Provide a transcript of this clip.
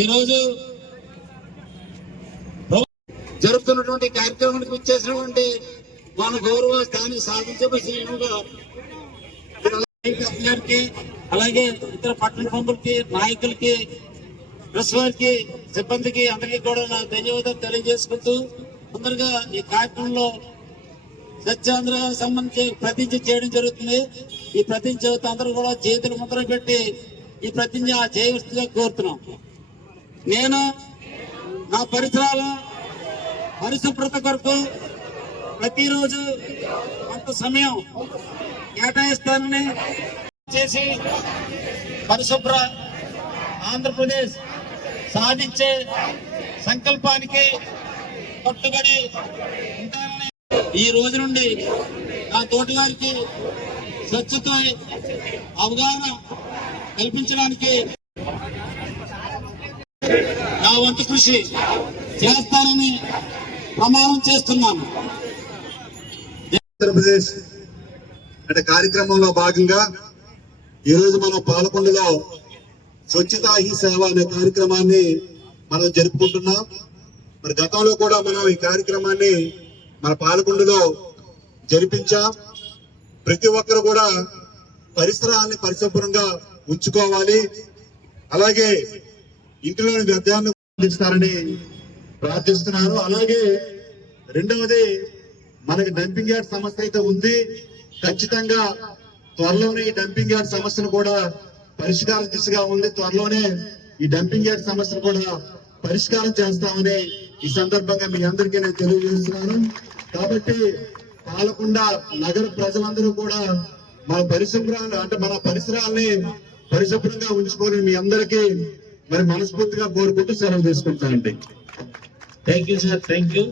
ఈరోజు జరుగుతున్నటువంటి కార్యక్రమానికి ఇచ్చేసినటువంటి మన గౌరవ స్థానిక సాధించబడిగా గారికి, అలాగే ఇతర పట్టణ ప్రముఖులకి, నాయకులకి, ప్రెస్ వారికి, సిబ్బందికి అందరికీ కూడా నా ధన్యవాదాలు తెలియజేసుకుంటూ తొందరగా ఈ కార్యక్రమంలో స్వచ్ఛాంధ్ర సంబంధించి ప్రతిజ్ఞ చేయడం జరుగుతుంది. ఈ ప్రతిజ్ఞ అందరూ కూడా చేతులు ముద్ర పెట్టి ఈ ప్రతిజ్ఞ చేయవలసిందిగా కోరుతున్నాం. నేను నా పరిసరాల పరిశుభ్రత కొరకు ప్రతిరోజు కొంత సమయం కేటాయిస్తానని చేసి పరిశుభ్ర ఆంధ్రప్రదేశ్ సాధించే సంకల్పానికి కట్టుబడి ఉంటానని ఈ రోజు నుండి నా తోటి వారికి స్వచ్ఛత అవగాహన కల్పించడానికి నా వంతు కృషి చేస్తానని ప్రమాణం చేస్తున్నాను. ఆంధ్రప్రదేశ్ అంటే కార్యక్రమంలో భాగంగా ఈరోజు మనం పాలకొండలో స్వచ్ఛతా హీ సేవ అనే కార్యక్రమాన్ని మనం జరుపుకుంటున్నాం. మరి గతంలో కూడా మనం ఈ కార్యక్రమాన్ని మన పాలకొండలో జరిపించాం. ప్రతి ఒక్కరు కూడా పరిసరాన్ని పరిశుభ్రంగా ఉంచుకోవాలి, అలాగే ఇంటిలోని వ్యర్థాన్ని అందిస్తారని ప్రార్థిస్తున్నాను. అలాగే రెండవది, మనకి డంపింగ్ యార్డ్ సమస్య అయితే ఉంది. ఖచ్చితంగా త్వరలోనే ఈ డంపింగ్ యార్డ్ సమస్యను కూడా పరిష్కారం దిశగా ఉంది. త్వరలోనే ఈ డంపింగ్ యార్డ్ సమస్యను కూడా పరిష్కారం చేస్తామని ఈ సందర్భంగా మీ అందరికీ నేను తెలియజేస్తున్నాను. కాబట్టి పాలకొండ నగర ప్రజలందరూ కూడా మన పరిసరాల్ని పరిశుభ్రంగా ఉంచుకోవాలని మీ అందరికీ మరి మనస్ఫూర్తిగా కోరుకుంటూ సెలవు తీసుకుంటానండి. Thank you sir, thank you.